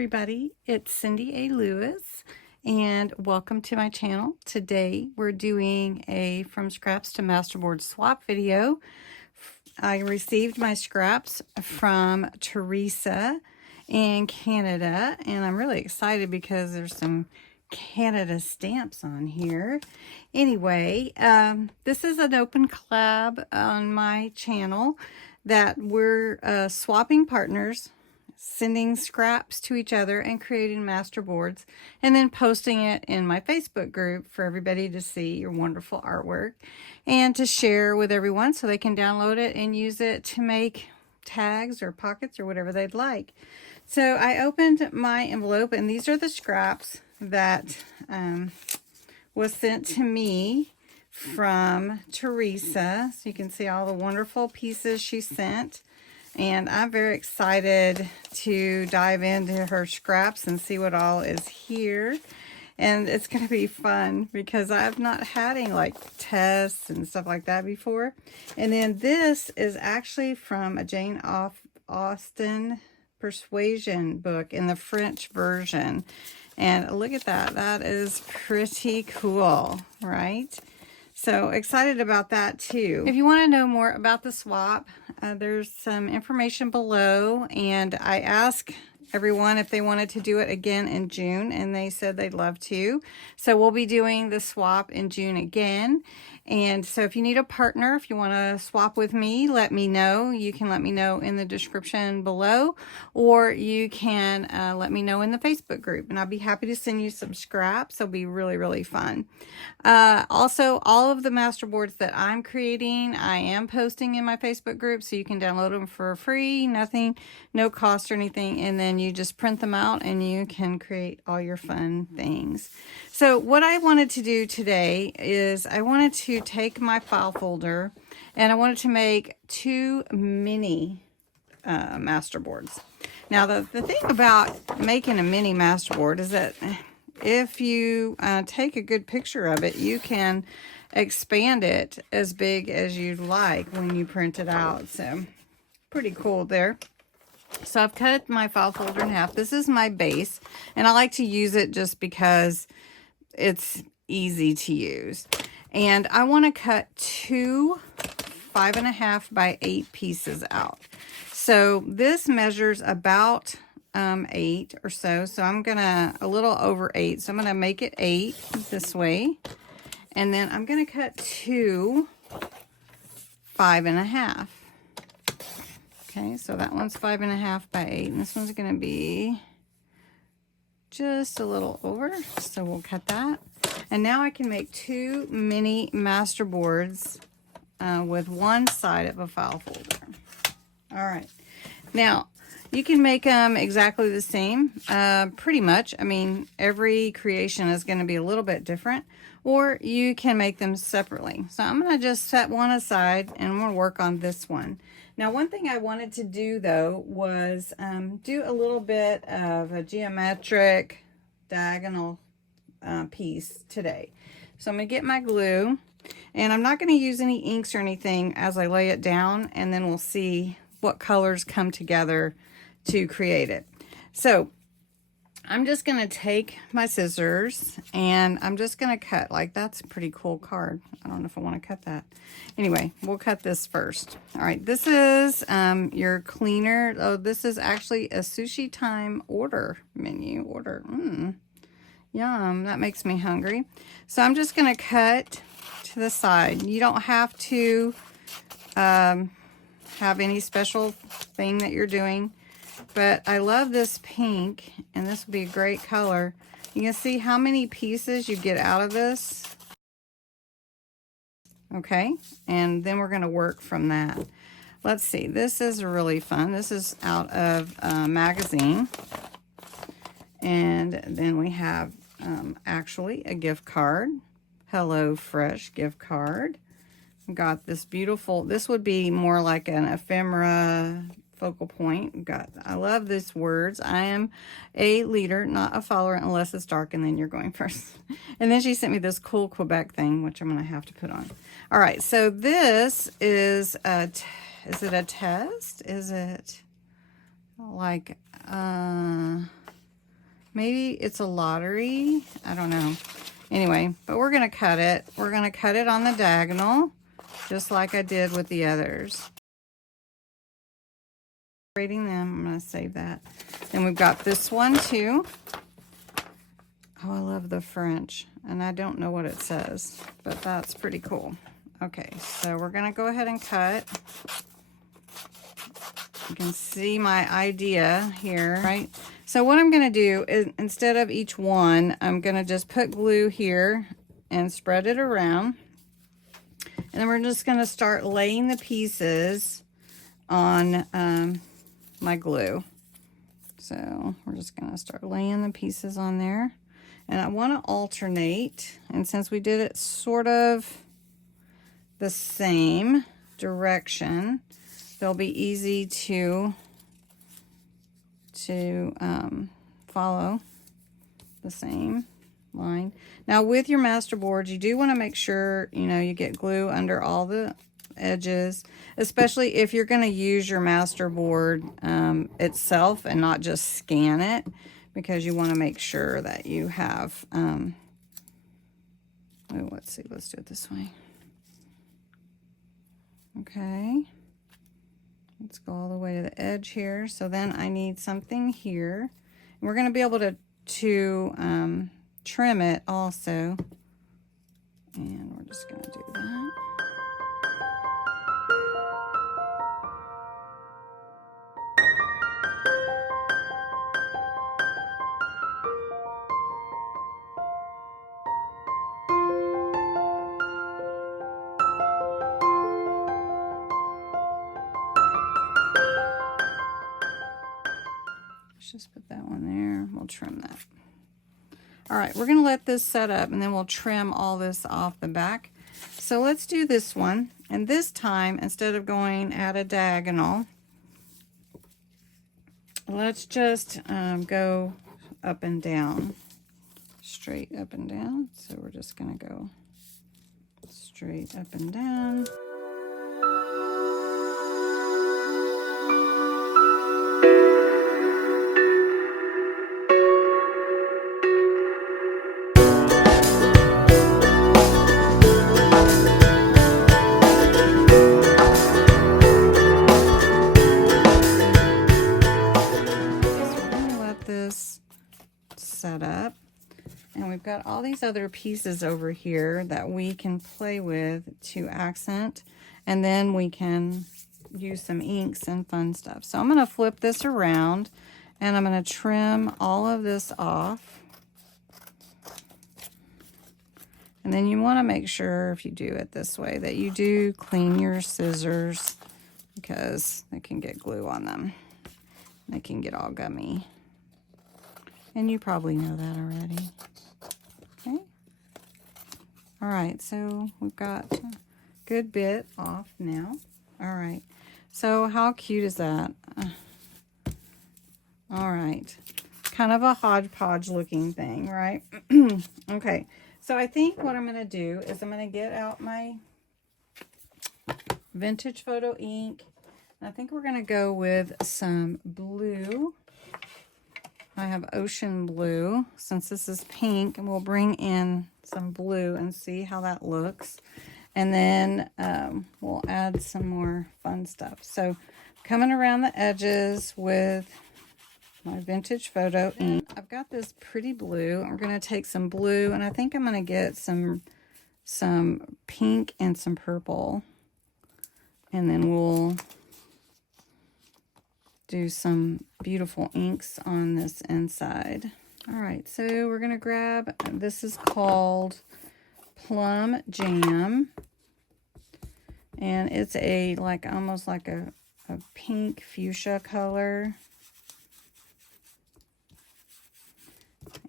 everybody, it's Cindy A. Lewis and welcome to my channel. Today we're doing a From Scraps to Masterboard swap video. I received my scraps from Teresa in Canada and I'm really excited because there's some Canada stamps on here. Anyway, this is an open collab on my channel that we're swapping partners, sending scraps to each other and creating masterboards, and then posting it in my Facebook group for everybody to see your wonderful artwork and to share with everyone so they can download it and use it to make tags or pockets or whatever they'd like. So I opened my envelope and these are the scraps that was sent to me from Teresa. So you can see all the wonderful pieces she sent. And I'm very excited to dive into her scraps and see what all is here. And it's going to be fun because I've not had any like tests and stuff like that before. And then this is actually from a Jane Austen Persuasion book in the French version. And look at that. That is pretty cool, right? So excited about that too. If you want to know more about the swap, there's some information below, and I asked everyone if they wanted to do it again in June, and they said they'd love to. So we'll be doing the swap in June again. And so if you need a partner, if you want to swap with me, let me know. You can let me know in the description below, or you can let me know in the Facebook group, and I'll be happy to send you some scraps. It'll be really, really fun. Also, all of the masterboards that I'm creating, I am posting in my Facebook group, so you can download them for free, nothing, no cost or anything, and then you just print them out and you can create all your fun things. So what I wanted to do today is I wanted to take my file folder and I wanted to make two mini masterboards. Now the thing about making a mini masterboard is that if you take a good picture of it, you can expand it as big as you'd like when you print it out. So pretty cool there. So I've cut my file folder in half. This is my base, and I like to use it just because it's easy to use. And I want to cut two 5.5 by 8 pieces out. So this measures about 8 or so. So I'm gonna a little over 8. So I'm gonna make it 8 this way, and then I'm gonna cut two 5.5. Okay, so that one's 5.5 by 8, and this one's gonna be just a little over, so we'll cut that. And now I can make two mini masterboards with one side of a file folder. All right, now you can make them exactly the same, pretty much. I mean, every creation is going to be a little bit different, or you can make them separately. So I'm going to just set one aside and I'm going to work on this one. Now, one thing I wanted to do though was do a little bit of a geometric diagonal piece today. So I'm going to get my glue, and I'm not going to use any inks or anything as I lay it down, and then we'll see what colors come together to create it. So I'm just going to take my scissors and I'm just going to cut. Like, that's a pretty cool card. I don't know if I want to cut that. Anyway, we'll cut this first. All right, this is your cleaner. Oh, this is actually a sushi time order menu. Yum, that makes me hungry. So I'm just going to cut to the side. You don't have to have any special thing that you're doing, but I love this pink, and this would be a great color. You can see how many pieces you get out of this. Okay, and then we're going to work from that. Let's see, this is really fun. This is out of a magazine, and then we have actually a gift card, Hello Fresh gift card. Got this beautiful, this would be more like an ephemera focal point. I love these words. I am a leader, not a follower, unless it's dark, and then you're going first. And then she sent me this cool Quebec thing, which I'm going to have to put on. All right, so this is it a test? Is it like Maybe it's a lottery. I don't know. Anyway, but we're going to cut it. We're going to cut it on the diagonal, just like I did with the others. Rating them, I'm going to save that. Then we've got this one too. Oh, I love the French, and I don't know what it says, but that's pretty cool. Okay, so we're going to go ahead and cut. You can see my idea here, right? So what I'm going to do is, instead of each one, I'm going to just put glue here and spread it around. And then we're just going to start laying the pieces on my glue. So we're just going to start laying the pieces on there. And I want to alternate. And since we did it sort of the same direction, they'll be easy to follow the same line. Now with your Masterboard, you do want to make sure, you know, you get glue under all the edges, especially if you're going to use your Masterboard itself and not just scan it, because you want to make sure that you have, oh, let's see, let's do it this way. Okay. Let's go all the way to the edge here. So then I need something here. And we're going to be able to trim it also. And we're just going to do that. Let's just put that one there. We'll trim that. All right, we're going to let this set up, and then we'll trim all this off the back. So let's do this one. And this time, instead of going at a diagonal, let's just go up and down, straight up and down. So we're just going to go straight up and down. Set up, and we've got all these other pieces over here that we can play with to accent, and then we can use some inks and fun stuff. So I'm going to flip this around, and I'm going to trim all of this off. And then you want to make sure, if you do it this way, that you do clean your scissors, because they can get glue on them. They can get all gummy. And you probably know that already. Okay. All right, so we've got a good bit off now. All right. So how cute is that? All right. Kind of a hodgepodge looking thing, right? Okay. So I think what I'm going to do is I'm going to get out my vintage photo ink. I think we're going to go with some blue. I have ocean blue. Since this is pink, and we'll bring in some blue and see how that looks. And then we'll add some more fun stuff. So coming around the edges with my vintage photo ink. I've got this pretty blue. We're going to take some blue, and I think I'm going to get some pink and some purple. And then we'll do some beautiful inks on this inside. All right, so we're going to grab, this is called Plum Jam. And it's a, like, almost like a pink fuchsia color.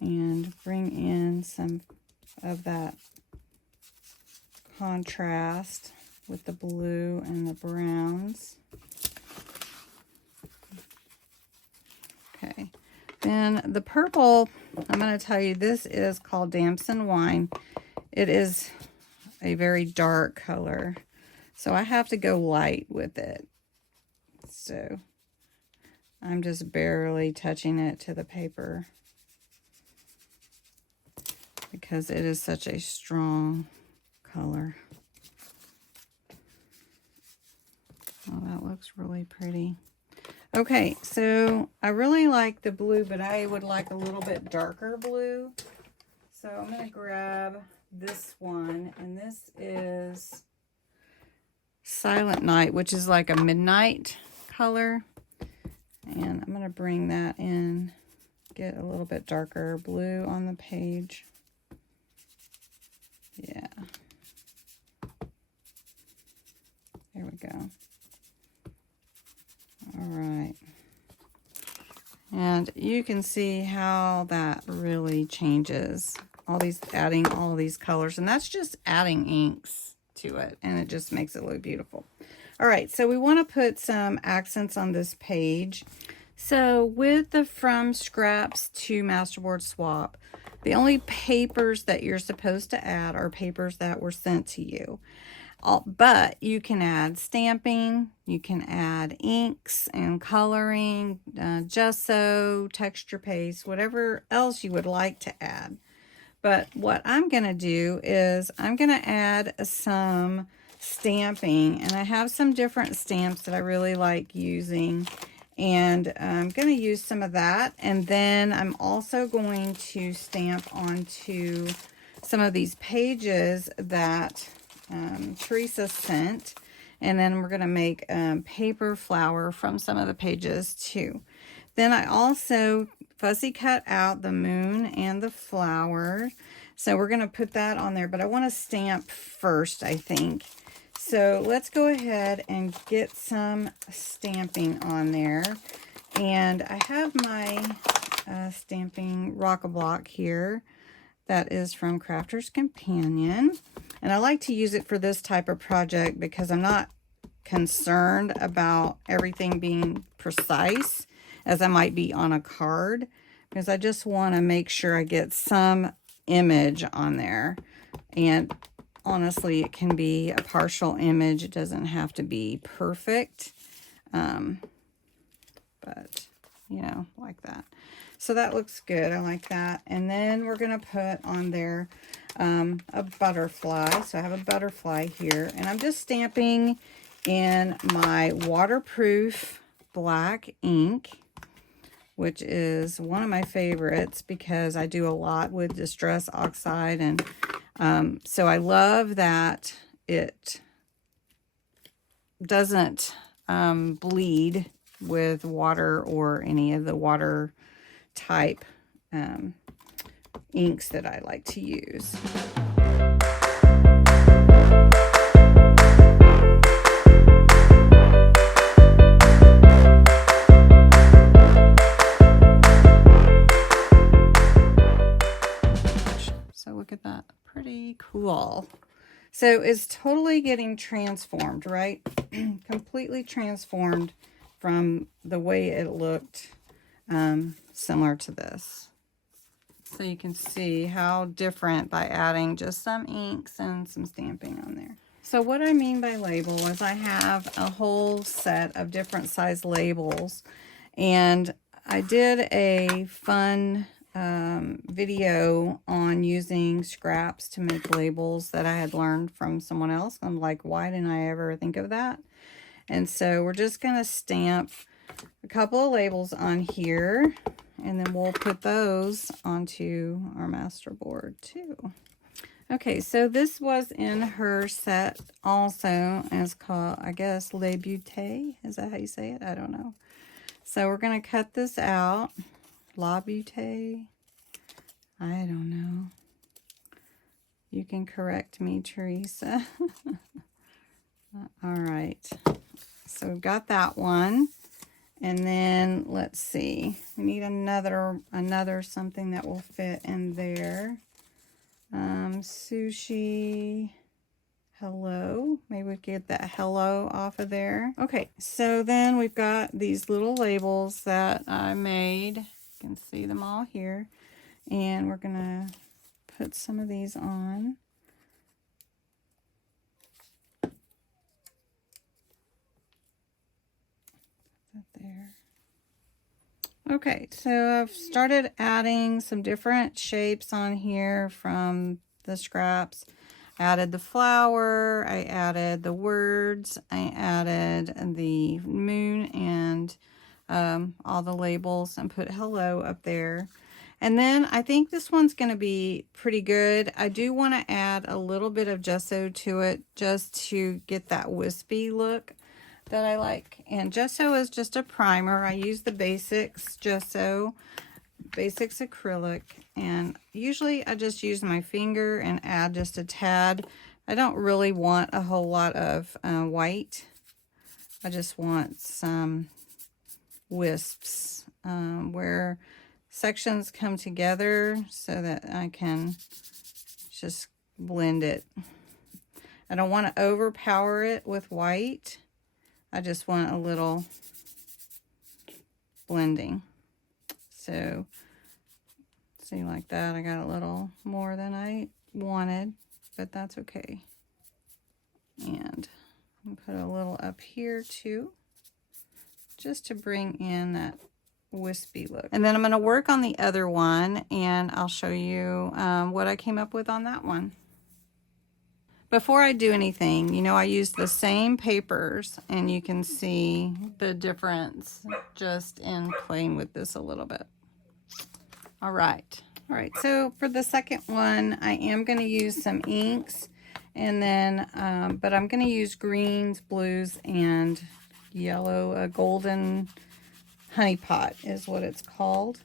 And bring in some of that contrast with the blue and the browns. Okay, then the purple, I'm going to tell you, this is called Damson Wine. It is a very dark color, so I have to go light with it. So I'm just barely touching it to the paper. because it is such a strong color. Oh, that looks really pretty. Okay, so I really like the blue, but I would like a little bit darker blue. So I'm going to grab this one, and this is Silent Night, which is like a midnight color. And I'm going to bring that in, get a little bit darker blue on the page. Yeah. There we go. All right. And you can see how that really changes. Adding all these colors. And that's just adding inks to it. And it just makes it look beautiful. All right, so we want to put some accents on this page. So with the From Scraps to Masterboard swap, the only papers that you're supposed to add are papers that were sent to you. But you can add stamping, you can add inks and coloring, gesso, texture paste, whatever else you would like to add. But what I'm going to do is I'm going to add some stamping, and I have some different stamps that I really like using, and I'm going to use some of that. And then I'm also going to stamp onto some of these pages that Teresa sent, and then we're going to make paper flower from some of the pages too. Then I also fussy cut out the moon and the flower, so we're going to put that on there, but I want to stamp first, I think. So let's go ahead and get some stamping on there. And I have my stamping rock-a-block here that is from Crafter's Companion, and I like to use it for this type of project because I'm not concerned about everything being precise as I might be on a card, because I just want to make sure I get some image on there. And honestly, it can be a partial image. It doesn't have to be perfect, but you know, like that. So that looks good. I like that. And then we're going to put on there a butterfly. So I have a butterfly here, and I'm just stamping in my waterproof black ink, which is one of my favorites because I do a lot with Distress Oxide. And so I love that it doesn't bleed with water or any of the water type inks that I like to use. So look at that, pretty cool. So it's totally getting transformed, right? Completely transformed from the way it looked similar to this. So you can see how different by adding just some inks and some stamping on there. So what I mean by label is I have a whole set of different size labels, and I did a fun video on using scraps to make labels that I had learned from someone else. I'm like, why didn't I ever think of that? And so we're just going to stamp a couple of labels on here, and then we'll put those onto our Masterboard too. Okay, so this was in her set also, and it's called, I guess, Le Beauté. Is that how you say it? I don't know. So we're going to cut this out. La Beauté. I don't know. You can correct me, Teresa. All right. So we've got that one. And then let's see. We need another something that will fit in there. Sushi. Hello. Maybe we get that hello off of there. Okay, so then we've got these little labels that I made. You can see them all here. And we're going to put some of these on. Put that there. Okay, so I've started adding some different shapes on here from the scraps. I added the flower, I added the words, I added the moon and all the labels, and put hello up there. And then I think this one's going to be pretty good. I do want to add a little bit of gesso to it just to get that wispy look that I like. And gesso is just a primer. I use the Basics gesso, Basics acrylic, and usually I just use my finger and add just a tad. I don't really want a whole lot of white. I just want some wisps where sections come together so that I can just blend it. I don't want to overpower it with white. I just want a little blending. So, see, like that, I got a little more than I wanted, but that's okay. And I'll put a little up here too, just to bring in that wispy look. And then I'm going to work on the other one, and I'll show you what I came up with on that one. Before I do anything, you know, I use the same papers, and you can see the difference just in playing with this a little bit. All right, so for the second one, I am going to use some inks, and then, but I'm going to use greens, blues, and yellow, a golden honey pot is what it's called.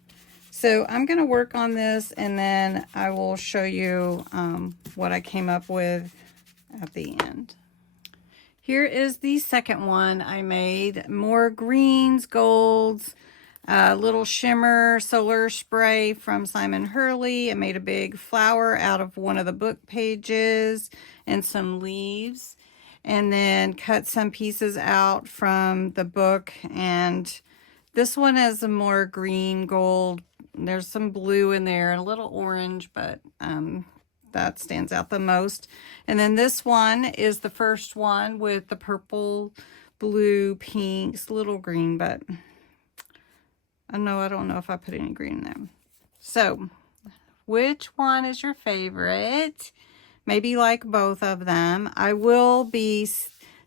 So I'm going to work on this, and then I will show you what I came up with at the end. Here is the second one I made. More greens, golds, little shimmer solar spray from Simon Hurley. I made a big flower out of one of the book pages and some leaves, and then cut some pieces out from the book. And this one has a more green gold. There's some blue in there, a little orange, but that stands out the most. And then this one is the first one with the purple, blue, pinks, little green, but I don't know if I put any green in them. So, which one is your favorite? Maybe like both of them. I will be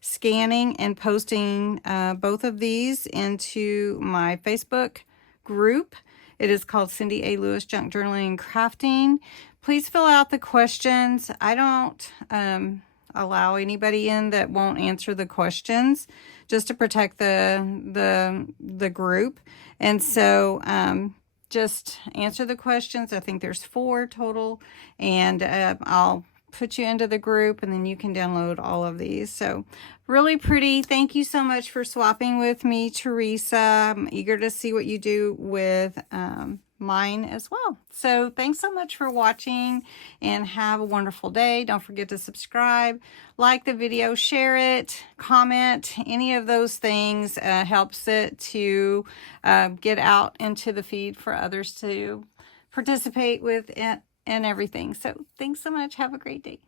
scanning and posting both of these into my Facebook group. It is called Cindy A. Lewis Junk Journaling and Crafting. Please fill out the questions. I don't allow anybody in that won't answer the questions, just to protect the group. And so just answer the questions. I think there's 4 total, and I'll put you into the group, and then you can download all of these. So really pretty. Thank you so much for swapping with me, Teresa. I'm eager to see what you do with mine as well. So thanks so much for watching, and have a wonderful day. Don't forget to subscribe, like the video, share it, comment. Any of those things helps it to get out into the feed for others to participate with it and everything. So thanks so much. Have a great day.